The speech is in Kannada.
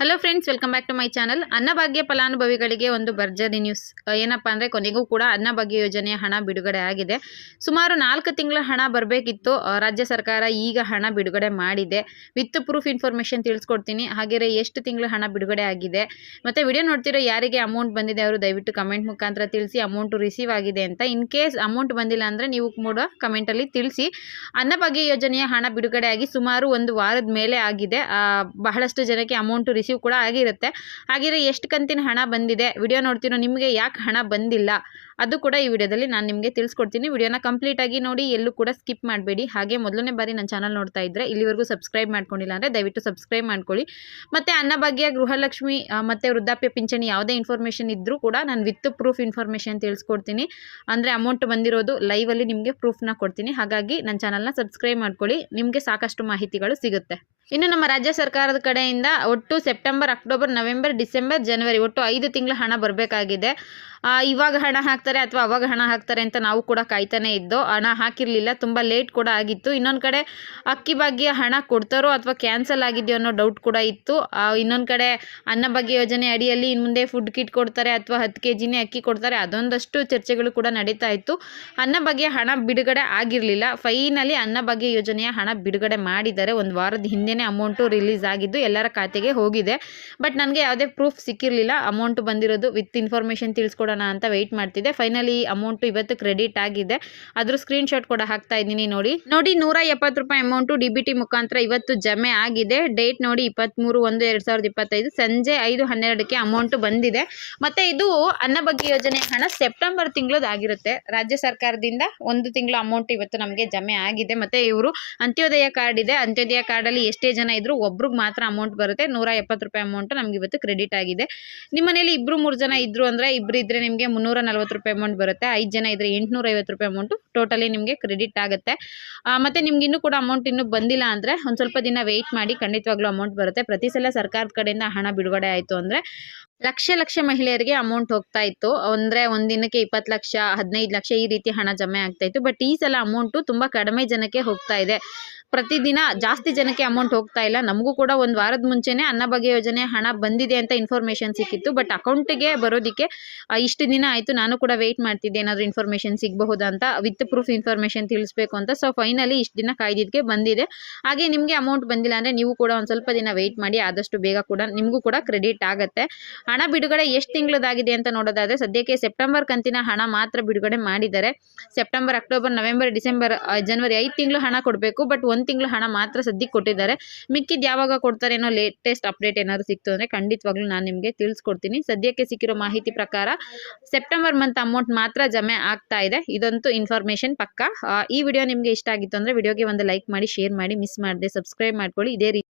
Hello friends welcome back to my channel Annabhagya ಫಲಾನುಭವಿಗಳಿಗೆ ಒಂದು ಭರ್ಜರಿ ನ್ಯೂಸ್ ಏನಪ್ಪ ಅಂದರೆ ಕೊನೆಗೂ ಕೂಡ ಅನ್ನಭಾಗ್ಯ ಯೋಜನೆಯ ಹಣ ಬಿಡುಗಡೆ ಆಗಿದೆ ಸುಮಾರು ನಾಲ್ಕು ತಿಂಗಳ ಹಣ ಬರಬೇಕಿತ್ತು ರಾಜ್ಯ ಸರ್ಕಾರ ಈಗ ಹಣ ಬಿಡುಗಡೆ ಮಾಡಿದೆ. ವಿತ್ ಪ್ರೂಫ್ ಇನ್ಫಾರ್ಮೇಷನ್ ತಿಳಿಸ್ಕೊಡ್ತೀನಿ. ಹಾಗೆಯೇ ಎಷ್ಟು ತಿಂಗಳ ಹಣ ಬಿಡುಗಡೆ ಆಗಿದೆ. ಮತ್ತು ವಿಡಿಯೋ ನೋಡ್ತಿರೋ ಯಾರಿಗೆ ಅಮೌಂಟ್ ಬಂದಿದೆ ಅವರು ದಯವಿಟ್ಟು ಕಮೆಂಟ್ ಮುಖಾಂತರ ತಿಳಿಸಿ ಅಮೌಂಟು ರಿಸೀವ್ ಆಗಿದೆ ಅಂತ. ಇನ್ ಕೇಸ್ ಅಮೌಂಟ್ ಬಂದಿಲ್ಲ ಅಂದರೆ ನೀವು ಕೂಡ ಕಮೆಂಟಲ್ಲಿ ತಿಳಿಸಿ. ಅನ್ನಭಾಗ್ಯ ಯೋಜನೆಯ ಹಣ ಬಿಡುಗಡೆಯಾಗಿ ಸುಮಾರು ಒಂದು ವಾರದ ಮೇಲೆ ಆಗಿದೆ. ಬಹಳಷ್ಟು ಜನಕ್ಕೆ ಅಮೌಂಟು ಕೂಡ ಆಗಿರುತ್ತೆ. ಹಾಗಿದ್ರೆ ಎಷ್ಟು ಕಂತಿನ ಹಣ ಬಂದಿದೆ? ವಿಡಿಯೋ ನೋಡ್ತಿರೋ ನಿಮಗೆ ಯಾಕೆ ಹಣ ಬಂದಿಲ್ಲ? ಅದು ಕೂಡ ಈ ವಿಡಿಯೋದಲ್ಲಿ ನಾನು ನಿಮಗೆ ತಿಳಿಸ್ಕೊಡ್ತೀನಿ. ವಿಡಿಯೋನ ಕಂಪ್ಲೀಟಾಗಿ ನೋಡಿ, ಎಲ್ಲೂ ಕೂಡ ಸ್ಕಿಪ್ ಮಾಡಬೇಡಿ. ಹಾಗೆ ಮೊದಲನೇ ಬಾರಿ ನನ್ನ ಚಾನಲ್ ನೋಡ್ತಾ ಇದ್ದರೆ ಇಲ್ಲಿವರೆಗೂ ಸಬ್ಸ್ಕ್ರೈಬ್ ಮಾಡ್ಕೊಂಡಿಲ್ಲ ಅಂದರೆ ದಯವಿಟ್ಟು ಸಬ್ಸ್ಕ್ರೈಬ್ ಮಾಡ್ಕೊಳ್ಳಿ. ಮತ್ತು ಅನ್ನಭಾಗ್ಯ, ಗೃಹಲಕ್ಷ್ಮಿ ಮತ್ತು ವೃದ್ಧಾಪ್ಯ ಪಿಂಚಣಿ ಯಾವುದೇ ಇನ್ಫಾರ್ಮೇಷನ್ ಇದ್ದರೂ ಕೂಡ ನಾನು ವಿತ್ ಪ್ರೂಫ್ ಇನ್ಫಾರ್ಮೇಷನ್ ತಿಳಿಸ್ಕೊಡ್ತೀನಿ. ಅಂದರೆ ಅಮೌಂಟ್ ಬಂದಿರೋದು ಲೈವಲ್ಲಿ ನಿಮಗೆ ಪ್ರೂಫ್ನ ಕೊಡ್ತೀನಿ. ಹಾಗಾಗಿ ನನ್ನ ಚಾನಲ್ನ ಸಬ್ಸ್ಕ್ರೈಬ್ ಮಾಡ್ಕೊಳ್ಳಿ. ನಿಮಗೆ ಸಾಕಷ್ಟು ಮಾಹಿತಿಗಳು ಸಿಗುತ್ತೆ. ಇನ್ನು ನಮ್ಮ ರಾಜ್ಯ ಸರ್ಕಾರದ ಕಡೆಯಿಂದ ಒಟ್ಟು ಸೆಪ್ಟೆಂಬರ್, ಅಕ್ಟೋಬರ್, ನವೆಂಬರ್, ಡಿಸೆಂಬರ್, ಜನವರಿ ಒಟ್ಟು ಐದು ತಿಂಗಳ ಹಣ ಬರಬೇಕಾಗಿದೆ. ಇವಾಗ ಹಣ ಹಾಕ್ತಾರೆ ಅಥವಾ ಅವಾಗ ಹಣ ಹಾಕ್ತಾರೆ ಅಂತ ನಾವು ಕೂಡ ಕಾಯ್ತಾನೆ ಇದ್ದೋ, ಹಣ ಹಾಕಿರಲಿಲ್ಲ, ತುಂಬ ಲೇಟ್ ಕೂಡ ಆಗಿತ್ತು. ಇನ್ನೊಂದು ಕಡೆ ಅಕ್ಕಿ ಭಾಗ್ಯ ಹಣ ಕೊಡ್ತಾರೋ ಅಥವಾ ಕ್ಯಾನ್ಸಲ್ ಆಗಿದೆಯೋ ಅನ್ನೋ ಡೌಟ್ ಕೂಡ ಇತ್ತು. ಇನ್ನೊಂದು ಕಡೆ ಅನ್ನಭಾಗ್ಯ ಯೋಜನೆ ಅಡಿಯಲ್ಲಿ ಇನ್ನು ಮುಂದೆ ಫುಡ್ ಕಿಟ್ ಕೊಡ್ತಾರೆ ಅಥವಾ ಹತ್ತು ಕೆ ಜಿನೇ ಅಕ್ಕಿ ಕೊಡ್ತಾರೆ, ಅದೊಂದಷ್ಟು ಚರ್ಚೆಗಳು ಕೂಡ ನಡೀತಾ ಇತ್ತು. ಅನ್ನಭಾಗ್ಯ ಹಣ ಬಿಡುಗಡೆ ಆಗಿರಲಿಲ್ಲ. ಫೈನಲಿ ಅನ್ನಭಾಗ್ಯ ಯೋಜನೆಯ ಹಣ ಬಿಡುಗಡೆ ಮಾಡಿದ್ದಾರೆ ಒಂದು ವಾರದ ಹಿಂದೆನೇ ಅಮೌಂಟು ರಿಲೀಸ್ ಆಗಿದ್ದು ಎಲ್ಲರ ಖಾತೆಗೆ ಹೋಗಿದೆ. ಬಟ್ ನನಗೆ ಯಾವುದೇ ಪ್ರೂಫ್ ಸಿಕ್ಕಿರಲಿಲ್ಲ. ಅಮೌಂಟ್ ಬಂದಿರೋದು ವಿತ್ ಇನ್ಫಾರ್ಮೇಷನ್ ತಿಳಿಸ್ಕೊಡೋಣ ಅಂತ ವೆಯ್ಟ್ ಮಾಡ್ತಿದ್ದೆ. ಫೈನಲಿ ಅಮೌಂಟ್ ಇವತ್ತು ಕ್ರೆಡಿಟ್ ಆಗಿದೆ. ಅದ್ರ ಸ್ಕ್ರೀನ್ ಶಾಟ್ ಕೂಡ ಹಾಕ್ತಾ ಇದ್ದೀನಿ ನೋಡಿ. ನೋಡಿ ನೂರ ಎಪ್ಪತ್ತು ರೂಪಾಯಿ ಅಮೌಂಟು ಡಿ ಬಿ ಮುಖಾಂತರ ಇವತ್ತು ಜಮೆ ಆಗಿದೆ. ಡೇಟ್ ನೋಡಿ ಇಪ್ಪತ್ತ್ಮೂರು ಒಂದು ಎರಡು ಸಾವಿರದ ಇಪ್ಪತ್ತೈದು. ಸಂಜೆ ಐದು ಹನ್ನೆರಡಕ್ಕೆ ಅಮೌಂಟು ಬಂದಿದೆ. ಮತ್ತು ಇದು ಅನ್ನಭಾಗ್ಯ ಯೋಜನೆ ಹಣ ಸೆಪ್ಟೆಂಬರ್ ಆಗಿರುತ್ತೆ. ರಾಜ್ಯ ಸರ್ಕಾರದಿಂದ ಒಂದು ತಿಂಗಳ ಅಮೌಂಟ್ ಇವತ್ತು ನಮಗೆ ಜಮೆ ಆಗಿದೆ. ಮತ್ತು ಇವರು ಅಂತ್ಯೋದಯ ಕಾರ್ಡ್ ಇದೆ. ಅಂತ್ಯೋದಯ ಕಾರ್ಡಲ್ಲಿ ಎಷ್ಟೇ ಜನ ಇದ್ರು ಒಬ್ರಿಗೆ ಮಾತ್ರ ಅಮೌಂಟ್ ಬರುತ್ತೆ. ನೂರ ಎಪ್ಪತ್ತು ರೂಪಾಯಿ ಅಮೌಂಟ್ ನಮ್ಗೆ ಇವತ್ತು ಕ್ರೆಡಿಟ್ ಆಗಿದೆ. ನಿಮ್ಮ ಮನೇಲಿ ಇಬ್ಬರು ಮೂರು ಜನ ಇದ್ರು ಅಂದರೆ ಇಬ್ಬರು ಇದ್ದರೆ ನಿಮಗೆ ಮುನ್ನೂರ ನಲ್ವತ್ತು ರೂಪಾಯಿ ಅಮೌಂಟ್ ಬರುತ್ತೆ. ಐದು ಜನ ಇದ್ದರೆ ಎಂಟುನೂರ ಐವತ್ತು ರೂಪಾಯಿ ಅಮೌಂಟು ಟೋಟಲಿ ನಿಮಗೆ ಕ್ರೆಡಿಟ್ ಆಗುತ್ತೆ. ಮತ್ತೆ ನಿಮ್ಗೆ ಇನ್ನೂ ಕೂಡ ಅಮೌಂಟ್ ಇನ್ನೂ ಬಂದಿಲ್ಲ ಅಂದರೆ ಒಂದು ಸ್ವಲ್ಪ ದಿನ ವೆಯ್ಟ್ ಮಾಡಿ ಖಂಡಿತವಾಗ್ಲೂ ಅಮೌಂಟ್ ಬರುತ್ತೆ. ಪ್ರತಿ ಸಲ ಸರ್ಕಾರದ ಕಡೆಯಿಂದ ಹಣ ಬಿಡುಗಡೆ ಆಯಿತು ಅಂದರೆ ಲಕ್ಷ ಲಕ್ಷ ಮಹಿಳೆಯರಿಗೆ ಅಮೌಂಟ್ ಹೋಗ್ತಾ ಇತ್ತು. ಅಂದರೆ ಒಂದಿನಕ್ಕೆ ಇಪ್ಪತ್ತು ಲಕ್ಷ, ಹದಿನೈದು ಲಕ್ಷ ಈ ರೀತಿ ಹಣ ಜಮೆ ಆಗ್ತಾ ಇತ್ತು. ಬಟ್ ಈ ಸಲ ಅಮೌಂಟು ತುಂಬ ಕಡಿಮೆ ಜನಕ್ಕೆ ಹೋಗ್ತಾ ಇದೆ. ಪ್ರತಿದಿನ ಜಾಸ್ತಿ ಜನಕ್ಕೆ ಅಮೌಂಟ್ ಹೋಗ್ತಾ ಇಲ್ಲ. ನಮಗೂ ಕೂಡ ಒಂದು ವಾರದ ಮುಂಚೆನೇ ಅನ್ನಭಾಗ್ಯ ಯೋಜನೆ ಹಣ ಬಂದಿದೆ ಅಂತ ಇನ್ಫಾರ್ಮೇಷನ್ ಸಿಕ್ಕಿತ್ತು. ಬಟ್ ಅಕೌಂಟಿಗೆ ಬರೋದಕ್ಕೆ ಇಷ್ಟು ದಿನ ಆಯಿತು, ನಾನು ಕೂಡ ವೆಯ್ಟ್ ಮಾಡ್ತಿದ್ದೆ. ಏನಾದರೂ ಇನ್ಫಾರ್ಮೇಷನ್ ಸಿಗಬಹುದಾ ಅಂತ ವಿತ್ ಪ್ರೂಫ್ ಇನ್ಫಾರ್ಮೇಷನ್ ತಿಳಿಸ್ಬೇಕು ಅಂತ. ಸೊ ಫೈನಲಿ ಇಷ್ಟು ದಿನ ಕಾಯ್ದಿದ್ದಕ್ಕೆ ಬಂದಿದೆ. ಹಾಗೆ ನಿಮಗೆ ಅಮೌಂಟ್ ಬಂದಿಲ್ಲ ಅಂದರೆ ನೀವು ಕೂಡ ಒಂದು ಸ್ವಲ್ಪ ದಿನ ವೆಯ್ಟ್ ಮಾಡಿ, ಆದಷ್ಟು ಬೇಗ ಕೂಡ ನಿಮಗೂ ಕೂಡ ಕ್ರೆಡಿಟ್ ಆಗುತ್ತೆ. ಹಣ ಬಿಡುಗಡೆ ಎಷ್ಟು ತಿಂಗಳದಾಗಿದೆ ಅಂತ ನೋಡೋದಾದರೆ, ಸದ್ಯಕ್ಕೆ ಸೆಪ್ಟೆಂಬರ್ ಕಂತಿನ ಹಣ ಮಾತ್ರ ಬಿಡುಗಡೆ ಮಾಡಿದ್ದಾರೆ. ಸೆಪ್ಟೆಂಬರ್ ಅಕ್ಟೋಬರ್ ನವೆಂಬರ್ ಡಿಸೆಂಬರ್ ಜನವರಿ ಐದು ತಿಂಗಳು ಹಣ ಕೊಡಬೇಕು. ಬಟ್ ಒಂದು ತಿಂಗಳು ಹಣ ಮಾತ್ರ ಸದ್ಯಕ್ಕೆ ಕೊಟ್ಟಿದ್ದಾರೆ. ಮಿಕ್ಕಿದ್ದು ಯಾವಾಗ ಕೊಡ್ತಾರೆ ಏನೋ ಲೇಟೆಸ್ಟ್ ಅಪ್ಡೇಟ್ ಏನಾದ್ರು ಸಿಕ್ತು ಅಂದರೆ ಖಂಡಿತವಾಗ್ಲೂ ನಾನು ನಿಮಗೆ ತಿಳಿಸ್ಕೊಡ್ತೀನಿ. ಸದ್ಯಕ್ಕೆ ಸಿಕ್ಕಿರೋ ಮಾಹಿತಿ ಪ್ರಕಾರ ಸೆಪ್ಟೆಂಬರ್ ಮಂತ್ ಅಮೌಂಟ್ ಮಾತ್ರ ಜಮೆ ಆಗ್ತಾ ಇದೆ. ಇದಂತೂ ಇನ್ಫಾರ್ಮೇಷನ್ ಪಕ್ಕ. ಈ ವಿಡಿಯೋ ನಿಮಗೆ ಇಷ್ಟ ಆಗಿತ್ತು ಅಂದರೆ ವಿಡಿಯೋಗೆ ಒಂದು ಲೈಕ್ ಮಾಡಿ ಶೇರ್ ಮಾಡಿ ಮಿಸ್ ಮಾಡದೆ ಸಬ್ಸ್ಕ್ರೈಬ್ ಮಾಡ್ಕೊಳ್ಳಿ. ಇದೇ ರೀತಿ